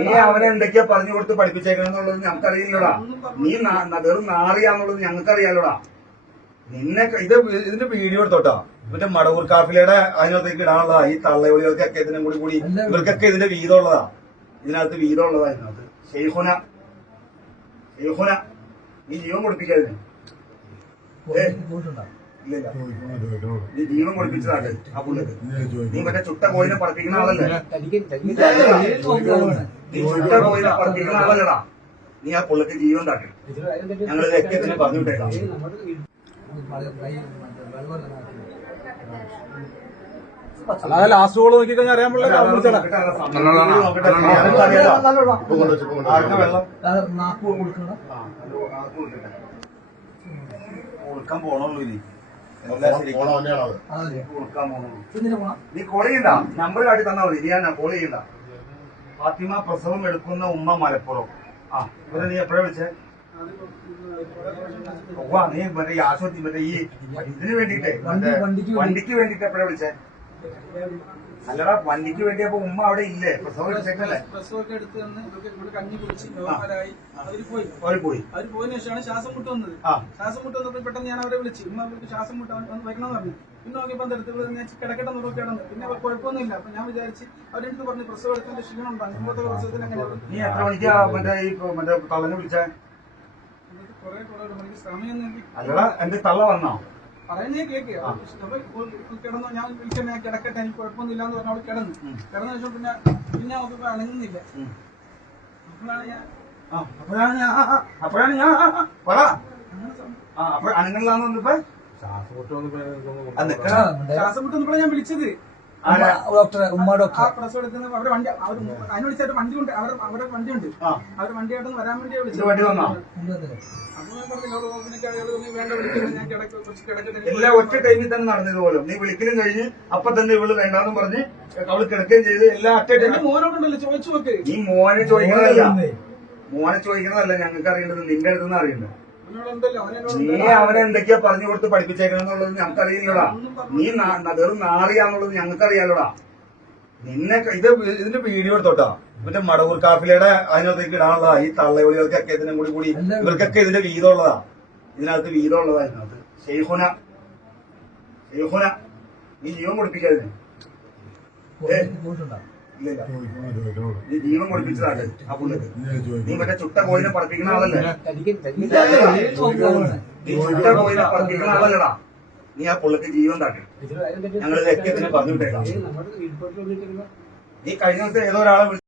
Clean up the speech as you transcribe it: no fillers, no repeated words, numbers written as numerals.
നീ അവനെ എന്തൊക്കെയാ പറഞ്ഞു കൊടുത്ത് പഠിപ്പിച്ചേക്കണെന്നുള്ളത് ഞങ്ങൾക്കറിയില്ലടാ. നീ വെറും നാറിയാന്നുള്ളത് ഞങ്ങൾക്കറിയാലോടാ. നിന്നെ ഇതിന്റെ വീഡിയോ എടുത്തോട്ടാ. മറ്റേ മടവൂർ കാഫിലയുടെ അതിനകത്തേക്ക് ഇടാനുള്ളതാ. ഈ തള്ളയോളികൾക്കൊക്കെ ഇതിനും കൂടി ഇവർക്കൊക്കെ ഇതിന്റെ വീതമുള്ളതാ. ഇതിനകത്ത് വീതമുള്ളതാ. ഇതിനകത്ത് ഷെയ്ഖുന നീ ജീവൻ കൊടുപ്പിക്കാതിന്. ഇല്ല, നീ ജീവൻ കൊടുപ്പിച്ചതാണ് ആ പുള്ളിക്ക്. നീ മറ്റേ ചുട്ട കോയിനെ പറപ്പിക്കുന്ന ആളല്ലേ? നീ ചുട്ട കോയിനെ പറപ്പിക്കുന്ന ആളല്ലടാ. നീ ആ പുള്ളിക്ക് ജീവൻ താട്ടി. ഞങ്ങളിത് എക്കത്തിന് പറഞ്ഞു വിട്ടേക്കാം. അല്ലാതെ ലാസ്റ്റ് ഗോൾ നോക്കി കഴിഞ്ഞാൽ അറിയാൻ പറ്റില്ല. കൊടുക്കാൻ പോണുള്ളൂ. ഇനി കൊടുക്കാൻ പോണുള്ളൂ. നീ കോൾ ചെയ്യണ്ട. നമ്പർ കാട്ടി തന്നാ മതി. നീ ഞാൻ കോൾ ചെയ്യണ്ട. ഫാത്തിമ പ്രസവം എടുക്കുന്ന ഉമ്മ മലപ്പുറം. ആ ഇവരെ നീ എപ്പോഴാ വിളിച്ചേ? നീ മറ്റേ ഈ ആശുപത്രി മറ്റേ ഈ ഇതിന് വേണ്ടിട്ടേ വണ്ടിക്ക് വേണ്ടിട്ട് എപ്പോഴാ വിളിച്ചേ? അല്ലടാ, വണ്ടിക്ക് വേണ്ടി. അപ്പൊ ഉമ്മ അവിടെ ഇല്ലേ? പ്രസവം എടുത്തേക്കല്ലേ? പ്രസവമൊക്കെ എടുത്ത് ഇവിടെ കഞ്ഞി കുടിച്ച് അവര് പോയി. അവര് പോയതിനു ശേഷമാണ് ശ്വാസം മുട്ട് വന്നത്. ശ്വാസം മുട്ട് വന്നപ്പോൾ പെട്ടെന്ന് ഞാൻ അവരെ വിളിച്ചു. ഉമ്മ അവർക്ക് ശ്വാസം മുട്ട് വരണമെന്ന് പറഞ്ഞു. പിന്നെ നോക്കിയപ്പോൾ അടുത്ത് ഞാൻ കിടക്കട്ടെ നോക്കി കിടന്നു. പിന്നെ അവർ കുഴപ്പമൊന്നുമില്ല. അപ്പൊ ഞാൻ വിചാരിച്ച് അവരെടുത്ത് പറഞ്ഞു പ്രസവം എടുത്തതിന്റെ ക്ഷീണം ഉണ്ടാകും. മുമ്പത്തെ പ്രസവത്തിന് അങ്ങനെ. നീ എത്ര മണിക്കാ മറ്റേ തള്ളനെ വിളിച്ചേ? കുറെ മണിക്ക് സമയം അല്ലടാ, എന്റെ തള്ള വന്നോ? പറയുന്നേ കേക്ക്. കിടന്നു. ഞാൻ വിളിക്കാൻ ഞാൻ കിടക്കട്ടെ, എനിക്ക് കുഴപ്പമൊന്നുമില്ല എന്ന് പറഞ്ഞു. അവിടെ കിടന്നു ശേഷം പിന്നെ അവർക്ക് അണങ്ങുന്നില്ല. അപ്പോഴാണ് ഞാൻ അണങ്ങളിലാന്ന് വന്നപ്പോ ശ്വാസം മുട്ട് വന്നപ്പോഴാണ് ഞാൻ വിളിച്ചത്. പ്രസവം എടുക്കുന്ന അവരുടെ വണ്ടി അതിന് വിളിച്ചായിട്ട് വണ്ടി ഉണ്ട്. അവരുടെ വണ്ടി ഉണ്ട്. അവരുടെ വണ്ടിയായിട്ടൊന്ന് വരാൻ വേണ്ടിയാ വിളിച്ചത്. വണ്ടി വന്നോ? എല്ലാം ഒറ്റ ടൈമിൽ തന്നെ നടന്നത് പോലും. നീ വിളിക്കലും കഴിഞ്ഞ് അപ്പൊ തന്നെ ഇവള് വേണ്ടാന്ന് പറഞ്ഞ് അവള് കിടക്കുകയും ചെയ്ത് എല്ലാം ഒറ്റ ടൈം. മോനോടുണ്ടല്ലോ ചോദിച്ചു നോക്ക്. നീ മോനെ ചോദിക്കുന്നതല്ല ഞങ്ങൾക്ക് അറിയേണ്ടത്, നിന്റെ അടുത്തുനിന്ന് അറിയേണ്ടത്. നീ അവനെ എന്തൊക്കെയാ പറഞ്ഞു കൊടുത്ത് പഠിപ്പിച്ചേക്കണെന്നുള്ളത് ഞങ്ങൾക്കറിയില്ലടാ. നീ വെറും നാറിയാന്നുള്ളത് ഞങ്ങൾക്കറിയാലോടാ. നിന്നെ ഇതിന്റെ വീഡിയോ എടുത്തോട്ടാ. മറ്റേ മടവൂർ കാഫിലയുടെ അതിനകത്തേക്ക് ഇടാനുള്ളതാ. ഈ തള്ളയോളികൾക്കൊക്കെ ഇതിനും കൂടി ഇവർക്കൊക്കെ ഇതിന്റെ വീതമുള്ളതാ. ഇതിനകത്ത് വീതമുള്ളതാ. ഇതിനകത്ത് ഷെയ്ഖുന നീ ജീവൻ കൊടുപ്പിക്കാതിന്. ഇല്ല, നീ ജീവൻ കൊടുപ്പിച്ചതാണ് ആ പുള്ളിക്ക്. നീ മറ്റേ ചുട്ട കോയിനെ പറപ്പിക്കുന്ന ആളല്ലേ? നീ ചുട്ട കോയിനെ പറപ്പിക്കുന്ന ആളല്ലടാ. നീ ആ പുള്ളിക്ക് ജീവൻ താട്ടി. ഞങ്ങളിത് എക്കത്തിന് പറഞ്ഞു വിട്ടേക്കാം. നീ കഴിഞ്ഞ ദിവസം ഏതോ ഒരാളെ